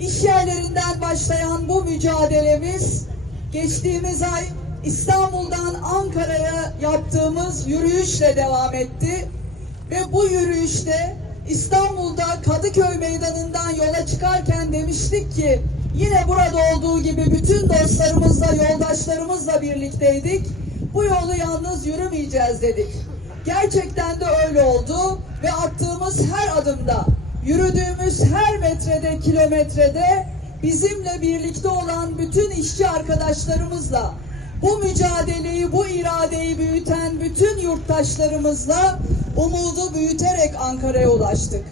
İş yerlerinden başlayan bu mücadelemiz geçtiğimiz ay İstanbul'dan Ankara'ya yaptığımız yürüyüşle devam etti. Ve bu yürüyüşte İstanbul'da Kadıköy Meydanı'ndan yola çıkarken demiştik ki yine burada olduğu gibi bütün dostlarımızla, yoldaşlarımızla birlikteydik. Bu yolu yalnız yürümeyeceğiz dedik. Gerçekten de öyle oldu ve attığımız her adımda, yürüdüğümüz her metrede, kilometrede bizimle birlikte olan bütün işçi arkadaşlarımızla, bu mücadeleyi, bu iradeyi büyüten bütün yurttaşlarımızla umudu büyüterek Ankara'ya ulaştık.